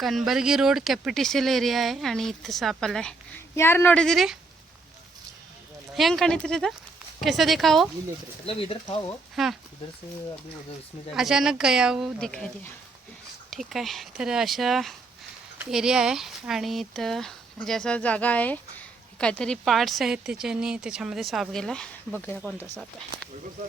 कनबर्गी road कॅपिटिसल area आहे आणि इथं साप आलाय यार ನೋಡಿದಿರಿ ಹೆಂಗ್ ಕಾಣಿತ್ರಿ ಇದು कैसा देखा हो ये लेकर मतलब इधर था वो हां इधर से अभी उधर इसमें जाके अचानक गया वो दिखाई दिया ठीक आहे तर अशा एरिया आहे आणि इथं म्हणजे असा जागा आहे काहीतरी पार्ट्स आहेत त्याच्याने त्याच्यामध्ये साप गेला बघूया कोणता साप आहे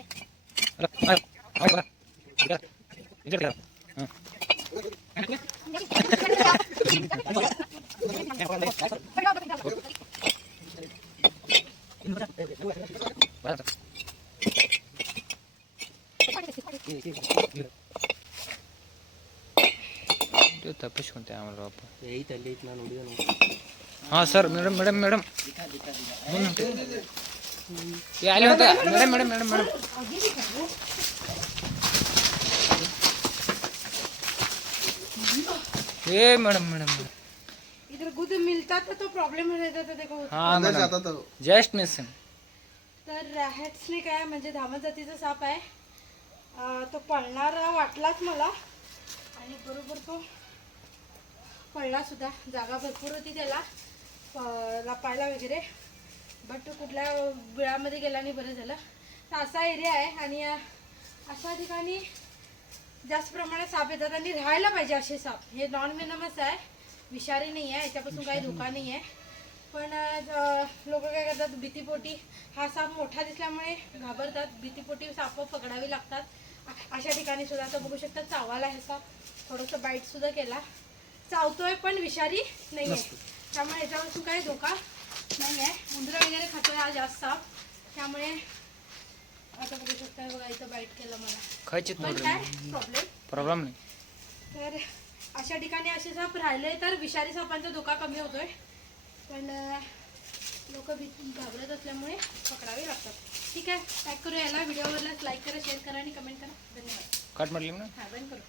ತಪ್ಪಿಸ್ಕೊಂತೆ ಆಮೇಲೆ ಐತೆ ಅಲ್ಲಿ ಐತೆ ನಾನು ಹಾಂ ಸರ್ ಮೇಡಮ್ ಮೇಡಮ್ ಮೇಡಮ್. ते आले होते. मॅडम मॅडम तो प्रॉब्लम हो जाता जस्ट तर काय म्हणजे धामत जातीचा साप आहे. तो पळणारा वाटलाच मला. आणि बरोबर तो पळला सुद्धा. जागा भरपूर होती त्याला. प- लपायला वगैरे. बट तो कुठल्या बिळामध्ये गेला नाही बरं झालं. तर असा एरिया आहे आणि अशा ठिकाणी जास्त प्रमाणात साप येतात आणि राहायला पाहिजे असे साप. हे नॉन विनमस आहे. विषारी नाही आहे याच्यापासून काही धोका नाही आहे पण लोक काय करतात भीतीपोटी हा साप मोठा दिसल्यामुळे घाबरतात. भीतीपोटी साप पकडावी लागतात. अशा ठिकाणी सुद्धा आता बघू शकता चावाला हे साप. थोडंसं बाईट सुद्धा केला. चावतोय पण विषारी नाही आहे त्यामुळे याच्यापासून काही धोका नाही आहे उंदरं वगैरे खातोय हा जास्त. त्यामुळे आता बघू शकता बघा इथं बाईट केलं मला. पण काय? प्रॉब्लेम प्रॉब्लेम नाही. तर अशा ठिकाणी असे साप राहिले तर विषारी सापांचा धोका कमी होतोय. पण लोक भी घाबरत असल्यामुळे पकडावे लागतात. ठीक आहे पॅक करू याला. व्हिडिओवरलाच लाईक करा शेअर करा आणि कमेंट करा. धन्यवाद. कट म्हटली ना? हा बंद करू.